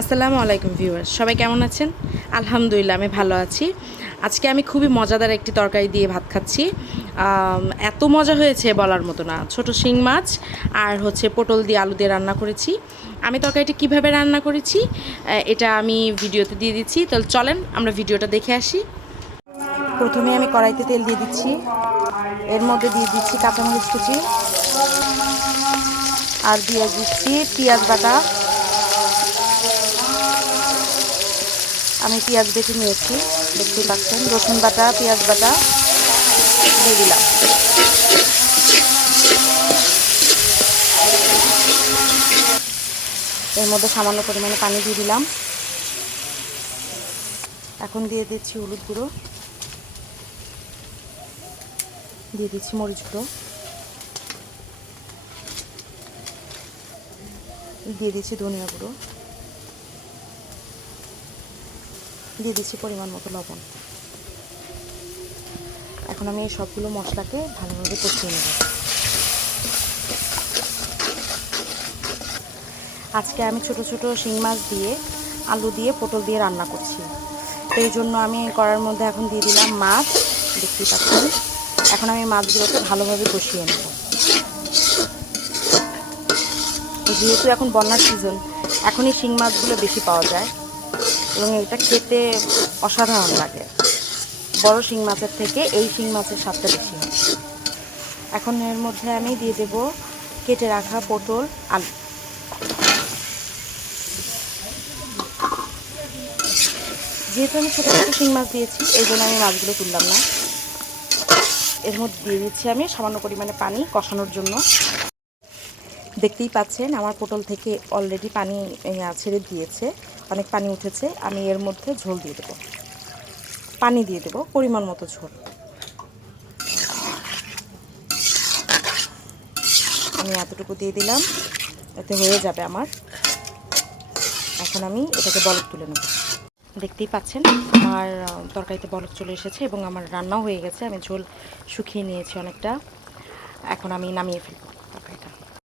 আসসালামু আলাইকুম ভিউয়ার্স, সবাই কেমন আছেন? আলহামদুলিল্লাহ, আমি ভালো আছি। আজকে আমি খুবই মজাদার একটি তরকারি দিয়ে ভাত খাচ্ছি। এত মজা হয়েছে বলার মতো না। ছোট শিং মাছ আর হচ্ছে পটল দিয়ে আলু দিয়ে রান্না করেছি। আমি তরকারিটা কীভাবে রান্না করেছি এটা আমি ভিডিওতে দিয়ে দিচ্ছি। তাহলে চলেন, আমরা ভিডিওটা দেখে আসি। প্রথমে আমি কড়াইতে তেল দিয়ে দিচ্ছি। এর মধ্যে দিয়ে দিচ্ছি কাঁচামরিচ কুচি। আর দিয়ে দিচ্ছি পেঁয়াজ বাটা। আমি পেঁয়াজ বেটে নিয়েছি দেখতে পাচ্ছেন। রসুন বাটা, পেঁয়াজ বাটা দিয়ে দিলাম। এর মধ্যে সামান্য পরিমাণে পানি দিয়ে দিলাম। এখন দিয়ে দিচ্ছি হলুদ গুঁড়ো। দিয়ে দিচ্ছি মরিচ গুঁড়ো। দিয়ে দিচ্ছি ধনিয়া গুঁড়ো। দিয়ে দিচ্ছি পরিমাণ মতো লবণ। এখন আমি এই সবগুলো মশলাকে ভালোভাবে কষিয়ে নেব। আজকে আমি ছোট ছোট শিং মাছ দিয়ে, আলু দিয়ে, পটল দিয়ে রান্না করছি। তো এই জন্য আমি করার মধ্যে এখন দিয়ে দিলাম মাছ, দেখতেই পাচ্ছেন। এখন আমি মাছগুলোকে ভালোভাবে কষিয়ে নেব। যেহেতু এখন বন্যার সিজন এখনই শিং মাছগুলো বেশি পাওয়া যায়। এবং এটা খেতে অসাধারণ লাগে। বড় শিং মাছের থেকে এই শিং মাছের স্বাদটা বেশি হয়। এখন এর মধ্যে আমি দিয়ে দেব কেটে রাখা পটল, আলু। যেহেতু আমি ছোটো ছোটো শিং মাছ দিয়েছি, এই জন্য আমি মাছগুলো তুললাম না। এর মধ্যে দিয়ে দিচ্ছি আমি সামান্য পরিমাণে পানি কষানোর জন্য। দেখতেই পাচ্ছেন, আমার পটল থেকে অলরেডি পানি ছেড়ে দিয়েছে। অনেক পানি উঠেছে, আমি এর মধ্যে ঝোল দিয়ে দেবো। পানি দিয়ে দেবো, পরিমাণ মতো ঝোল। আমি এতটুকু দিয়ে দিলাম, এতে হয়ে যাবে আমার। এখন আমি এটাকে বলক তুলে নেব। দেখতেই পাচ্ছেন, আমার তরকারিতে বলক চলে এসেছে এবং আমার রান্নাও হয়ে গেছে, আমি ঝোল শুকিয়ে নিয়েছি অনেকটা। এখন আমি নামিয়ে ফেলব তরকারিটা।